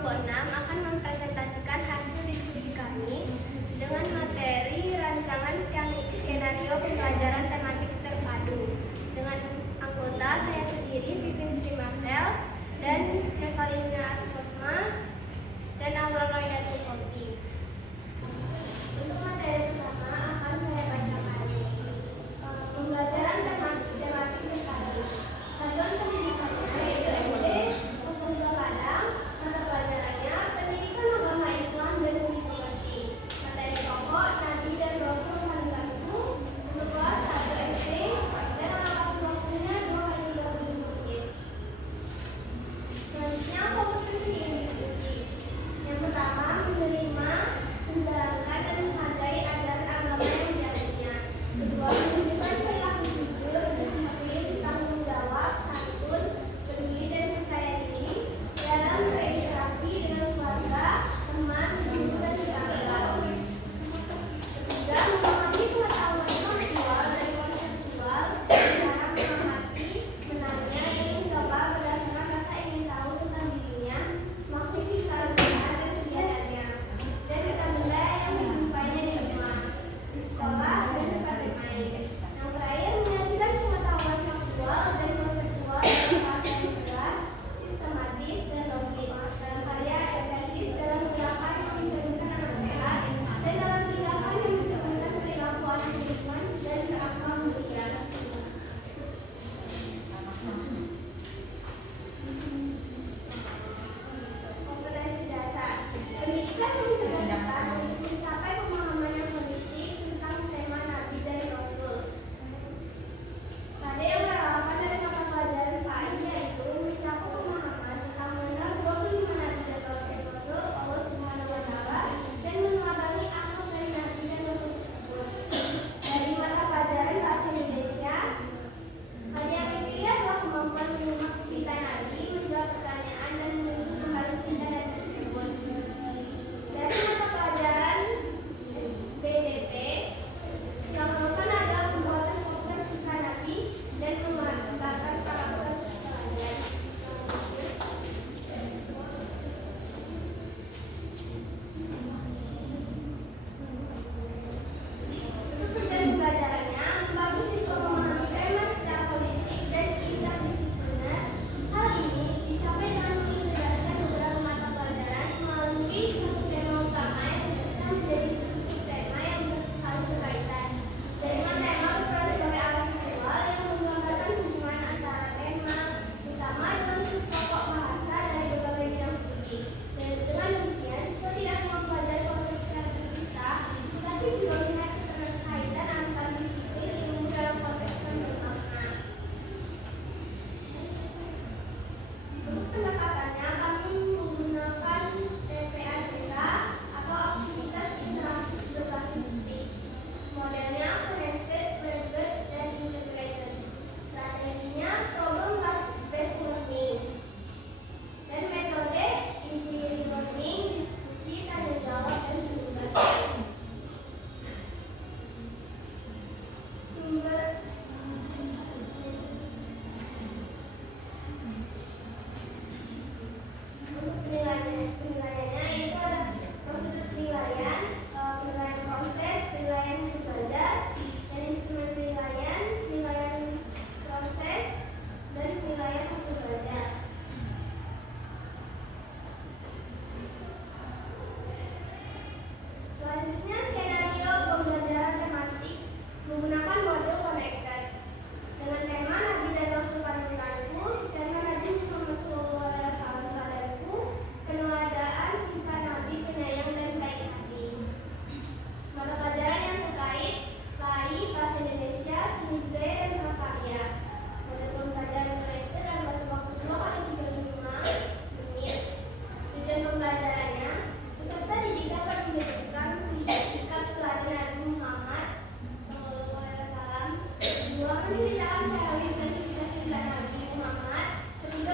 kelompok 6 akan mempresentasikan hasil diskusi kami dengan materi rancangan skenario pembelajaran tematik terpadu dengan anggota saya sendiri, Vivin Sri Marcel, dan Revalina Asposma, dan Aurora Idatul Kopi. Untuk materi pertama akan saya bacakan. Pembelajaran tematik terpadu. Satuan pendidikannya yaitu SD, 02 Padang, mata pelajarannya pendidikan agama Islam dan budi pekerti. Materi pokok Nabi dan Rasul Kalimatku untuk kelas 1 SD dan alokasi waktunya 2 hari 30 menit. Selanjutnya kompetensi yang diikuti. Yang pertama, menerima, menjalankan dan menghargai ajaran agama yang dianutnya. Kedua, menunjukkan perilaku jujur, disiplin, tanggung jawab, santun, peduli dan percaya diri dalam berinteraksi dengan keluarga, teman, guru dan kerabat. Ketiga, memahami pengetahuan faktual dan konseptual, cara mengamati, menanya dan mencoba berdasarkan rasa ingin tahu tentang dirinya, magnitude keagamaan dan kegiatannya, dan kata benda yang dijumpainya di rumah, di sekolah dan tempat bermain. Yang terakhir, menyajikan pengetahuan faktual dan konseptual dalam bahasa yang jelas, sistematis dan logis, dalam karya estetis, dalam gerakan yang mencerminkan anak sehat, dan dalam tindakan yang mencerminkan perilaku anak lingkungan dan berakhlak mulia. Kompetensi dasar. Pendidikan yang berdasarkan untuk mencapai pemahaman yang holistik tentang tema Nabi dan Rasul. Pada yang merelakan dari mata pelajaran PAI yaitu mencakup pemahaman tentang mengenal 25 Nabi dan Rasul Allah Subhanahu wa Ta'ala dan meneladani akhlak dari Nabi dan Rasul tersebut. Dari mata pelajaran bahasa Indonesia, pada yang dipilih adalah kemampuan menyimak cerita Nabi, menjawab pertanyaan dan menyusun kembali cerita Nabi tersebut. Dari mata pelajaran SBDT, yang melakukan adalah pembuatan poster kisah Nabi dan menggambarkan karakter pelajar. Untuk tujuan pembelajarannya, membantu siswa memahami tema secara holistik dan interdisipliner. Hal ini dicapai dengan mengintegrasikan beberapa mata pelajaran melalui satu tema utama yang terpecah menjadi subtema yang saling berkaitan. Jaringan tema berperan sebagai alat visual yang menggambarkan hubungan antara tema utama dengan subpokok bahasa dari berbagai bidang studi. Dan dengan demikian, siswa tidak hanya mempelajari konsep secara terpisah, tetapi juga melihat keterkaitan antar disiplin ilmu dalam konteks yang bermakna. Untuk pendekatannya, kami menggunakan TPAJK atau aktivitas interaktif berbasis STIK. Modelnya connected, blended, dan integrated. Strateginya problem based learning. Dan metode inquiry learning, diskusi, tanya jawab, dan tugas. Sumber untuk penilaiannya itu ada prosedur penilaian, penilaian proses, penilaian hasil belajar, dan instrumen penilaian, penilaian proses, dan penilaian hasil belajar. Selanjutnya, skenario pembelajaran tematik menggunakan model connected. Dengan tema Nabi dan Rasul panutanku, tema Nabi Muhammad SAW teladanku, peneladaan sifat Nabi penyayang dan baik hati. Mata pelajaran yang terkait PAI, Bahasa Indonesia, Seni Budaya dan Prakarya. Mata pelajaran connected dan bahasa waktu 2 kali 35 menit. Tujuan pembelajarannya, peserta didik dapat menunjukkan sikap teladan Nabi Muhammad SAW. Dua, menceritakan secara lisan kisah singkat Nabi Muhammad. Ketiga,